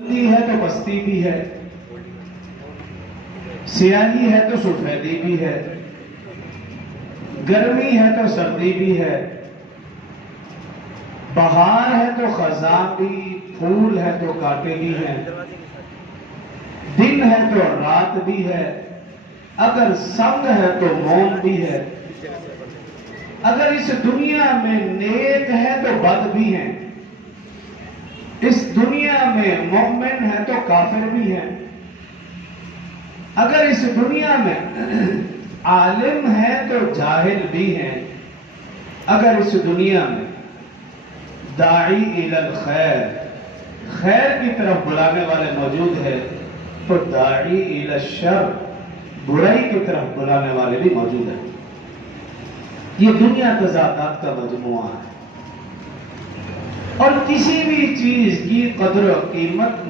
बुलंदी है तो पस्ती भी है, सियाही है तो सफेदी भी है, गर्मी है तो सर्दी भी है, बहार है तो खजां भी, फूल है तो कांटे भी हैं, दिन है तो रात भी है, अगर संग है तो मौन भी है, अगर इस दुनिया में नेक है तो बद भी है, इस दुनिया में मोमिन है तो काफिर भी है, अगर इस दुनिया में आलिम है तो जाहिल भी है, अगर इस दुनिया में दाई इलल खैर, खैर की तरफ बुलाने वाले मौजूद है, तो दाई इलल शर, बुराई की तरफ बुलाने वाले भी मौजूद है। ये दुनिया तज़ादात का मजमुआ है और किसी भी चीज की कदर कीमत